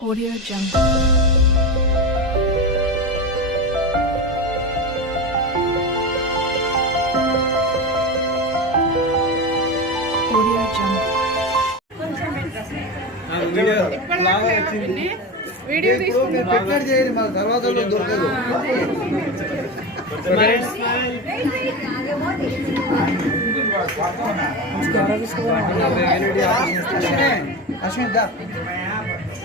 Audio Jungle. Audio Jungle. Video ఇప్పుడు మీరు పెట్టినట్టు చేయండి మన తర్వాత దొరకదు అశ్విన్ దా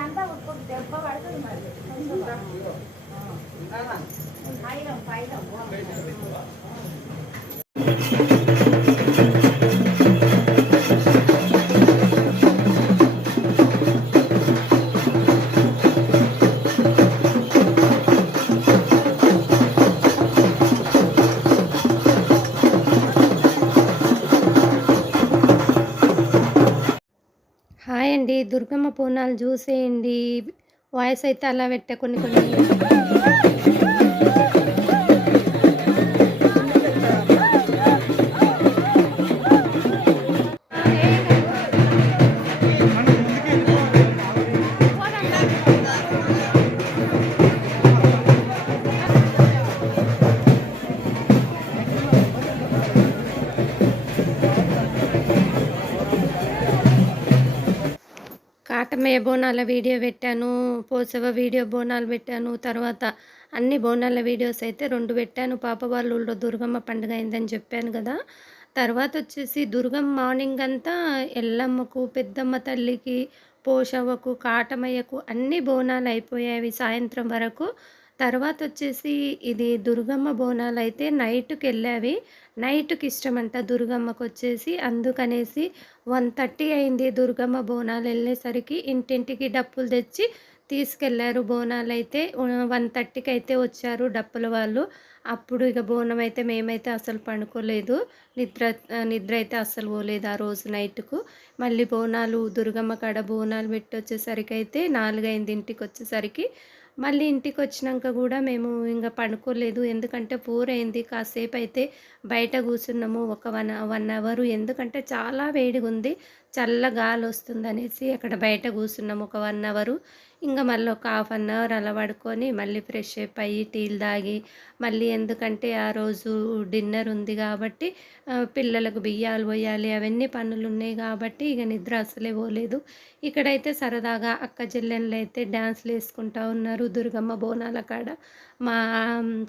ఎన్నో ఒక్కొక్క దెబ్బ పడుతుంది మరి. పైలం పైలం చేయండి దుర్గమ్మ పూనాలు చూసేయండి. వాయిస్ అయితే అలా పెట్టే కొన్ని కొన్ని. కాటమయ్య బోనాల వీడియో పెట్టాను పోసవ వీడియో బోనాలు పెట్టాను తర్వాత అన్ని బోనాల వీడియోస్ అయితే రెండు పెట్టాను. పాప వాళ్ళ ఊళ్ళో దుర్గమ్మ పండుగ అయిందని చెప్పాను కదా. తర్వాత వచ్చేసి దుర్గమ్మ మార్నింగ్ అంతా ఎల్లమ్మకు పెద్దమ్మ తల్లికి పోషవ్వకు కాటమయ్యకు అన్ని బోనాలు అయిపోయాయి సాయంత్రం వరకు. తర్వాత వచ్చేసి ఇది దుర్గమ్మ బోనాలు అయితే నైట్కి వెళ్ళావి నైట్కి ఇష్టమంట దుర్గమ్మకు వచ్చేసి అందుకనేసి వన్ థర్టీ అయింది దుర్గమ్మ బోనాలు వెళ్ళేసరికి ఇంటింటికి డప్పులు తెచ్చి తీసుకెళ్ళారు బోనాలు అయితే వన్ థర్టీకి అయితే వచ్చారు డప్పుల వాళ్ళు. అప్పుడు ఇక బోనం అయితే మేమైతే అసలు పండుకోలేదు. నిద్ర నిద్ర అయితే అసలు పోలేదు ఆ రోజు నైట్కు. మళ్ళీ బోనాలు దుర్గమ్మ కాడ బోనాలు పెట్టి వచ్చేసరికి అయితే నాలుగైంది ఇంటికి వచ్చేసరికి మళ్ళీ ఇంటికి వచ్చినాక కూడా మేము ఇంకా పడుకోలేదు. ఎందుకంటే పూర్ అయింది. కాసేపు అయితే బయట కూర్చున్నాము. ఒక వన్ వన్ అవర్. ఎందుకంటే చాలా వేడిగా ఉంది చల్ల గాలి వస్తుందనేసి అక్కడ బయట కూర్చున్నాము ఒక వన్ అవరు. ఇంకా మళ్ళీ ఒక హాఫ్ అన్ అవర్ అలా పడుకొని మళ్ళీ ఫ్రెష్ అప్ అయ్యి టీలు తాగి మళ్ళీ ఎందుకంటే ఆ రోజు డిన్నర్ ఉంది కాబట్టి పిల్లలకు బియ్యాలు పోయాలి అవన్నీ పనులు ఉన్నాయి కాబట్టి ఇక నిద్ర అసలే పోలేదు. ఇక్కడైతే సరదాగా అక్క చెల్లెళ్ళు అయితే డ్యాన్స్లు వేసుకుంటా ఉన్నారు దుర్గమ్మ బోనాల కాడ. మా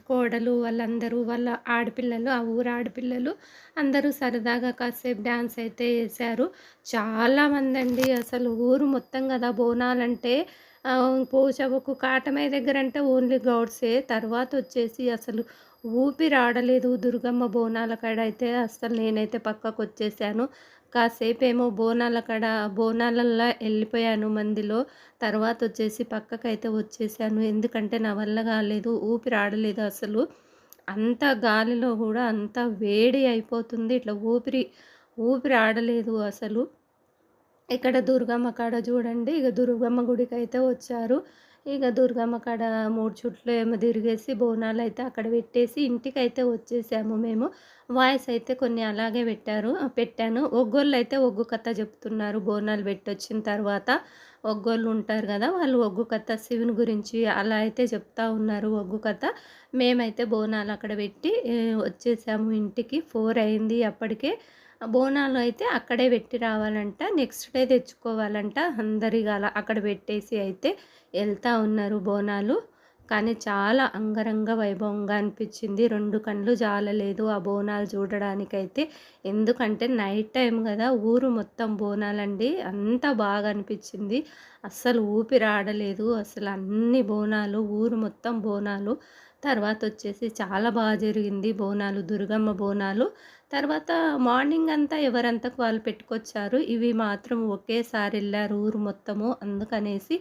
కోడలు వాళ్ళందరూ వాళ్ళ ఆడపిల్లలు ఆ ఊరు ఆడపిల్లలు అందరూ సరదాగా కాసేపు డ్యాన్స్ అయితే వేశారు. చాలామంది అండి అసలు ఊరు మొత్తం కదా బోనాలంటే. పోషవకు పోచవకు కాటమయ్య దగ్గర అంటే ఓన్లీ గౌడ్సే. తర్వాత వచ్చేసి అసలు ఊపిరి ఆడలేదు దుర్గమ్మ బోనాల కాడ అయితే. అసలు నేనైతే పక్కకు వచ్చేసాను. కాసేపు ఏమో బోనాల కాడ బోనాలల్లో వెళ్ళిపోయాను మందిలో. తర్వాత వచ్చేసి పక్కకైతే వచ్చేసాను. ఎందుకంటే నా వల్ల కాలేదు ఊపిరి ఆడలేదు అసలు. అంత గాలిలో కూడా అంత వేడి అయిపోతుంది. ఇట్లా ఊపిరి ఊపిరి ఆడలేదు అసలు. ఇక్కడ దుర్గమ్మ కాడ చూడండి. ఇక దుర్గమ్మ గుడికి అయితే వచ్చారు. ఇక దుర్గమ్మ కాడ మూడు చుట్లు ఏమో తిరిగేసి బోనాలు అయితే అక్కడ పెట్టేసి ఇంటికి అయితే వచ్చేసాము మేము. వాయిస్ అయితే కొన్ని అలాగే పెట్టారు. పెట్టాను. ఒగ్గోళ్ళు అయితే ఒగ్గు కథ చెప్తున్నారు బోనాలు పెట్టొచ్చిన తర్వాత. ఒగ్గోళ్ళు ఉంటారు కదా వాళ్ళు ఒగ్గు కథ శివుని గురించి అలా అయితే చెప్తా ఉన్నారు ఒగ్గు కథ. మేమైతే బోనాలు అక్కడ పెట్టి వచ్చేసాము ఇంటికి. ఫోర్ అయింది అప్పటికే. బోనాలు అయితే అక్కడే పెట్టి రావాలంట. నెక్స్ట్ డే తెచ్చుకోవాలంట. అందరిగా అలా అక్కడ పెట్టేసి అయితే వెళ్తా ఉన్నారు బోనాలు. కానీ చాలా అంగరంగ వైభవంగా అనిపించింది. రెండు కళ్ళు జాలలేదు ఆ బోనాలు చూడడానికైతే. ఎందుకంటే నైట్ టైం కదా ఊరు మొత్తం బోనాలండి. అంత బాగా అనిపించింది. అస్సలు ఊపిరి ఆడలేదు. అసలు అన్ని బోనాలు ఊరు మొత్తం బోనాలు. తర్వాత వచ్చేసి చాలా బాగా జరిగింది బోనాలు దుర్గమ్మ బోనాలు. తర్వాత మార్నింగ్ అంతా ఎవరంతకు వాళ్ళు పెట్టుకొచ్చారు? ఇవి మాత్రం ఒకేసారి వెళ్ళారు ఊరు మొత్తము అందుకనేసి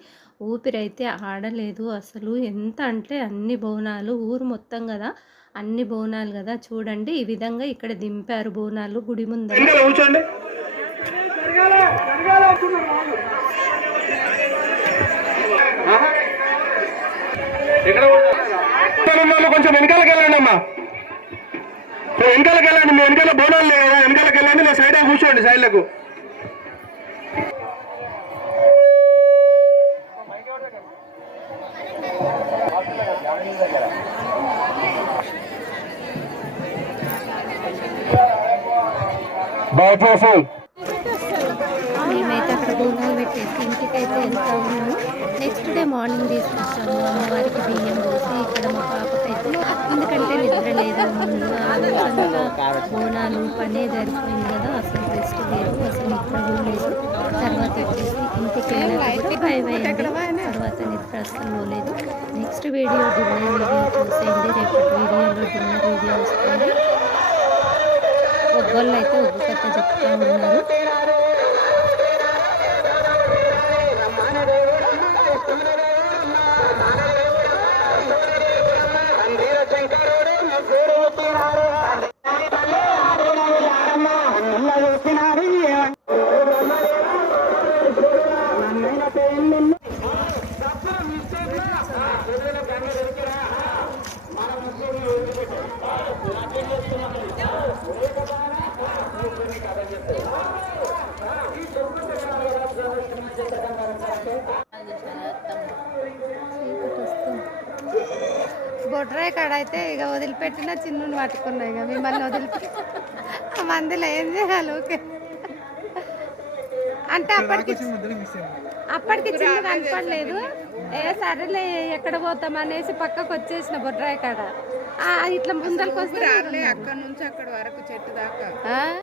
ఊపిరైతే ఆడలేదు అసలు. ఎంత అంటే అన్ని బోనాలు ఊరు మొత్తం కదా అన్ని బోనాలు కదా చూడండి. ఈ విధంగా ఇక్కడ దింపారు బోనాలు గుడి ముందర. కొంచెం వెనకాలకి వెళ్ళండి అమ్మా వెనకాలకి వెళ్ళండి వెళ్ళండి వెనకాల కదా వెనకాలకి వెళ్ళండి నా సైడ్ కూర్చోండి సైడ్లకు దయచేసి మేమైతే అక్కడ భోజనాలు పెట్టేసి ఇంటికైతే వెళ్తా ఉన్నాము నెక్స్ట్ డే మార్నింగ్ తీసుకొచ్చాము. అమ్మవారికి బియ్యం పోసి ఇక్కడ మా పాపకైతే ఎందుకంటే నిద్ర లేదు ఆ రోజంతా బోనాలు పనే జరిపోయింది కదా అసలు రెస్ట్ లేదు అసలు నిద్ర లేదు. తర్వాత వచ్చేసి ఇంటికి వెళ్ళాలి భయం అయింది తర్వాత నిద్ర అసలు లేదు. నెక్స్ట్ వీడియో డిన్నర్ వీడియో చూసేయండి. రేపటి వీడియోలో డిన్నర్ వీడియో వస్తుంది. ఒగ్గోళ్ళు అయితే ఒగ్గు కథ చెప్తూ ఉన్నారు. బొడ్రాయి కాడ అయితే ఇక వదిలిపెట్టిన చిన్నుని పట్టుకున్నా ఇక మిమ్మల్ని వదిలిపెట్టి ఆ మందిలో ఏం చేయాలి? ఓకే అంటే అప్పటికి అప్పటికి చిన్న కనపడలేదు ఏ సరేలే ఎక్కడ పోతాం అనేసి పక్కకు వచ్చేసిన బొడ్రాయి కాడ. ఆ, ఇట్లా ముందరికి వస్తే అక్కడ నుంచి అక్కడ వరకు చెట్టు దాకా?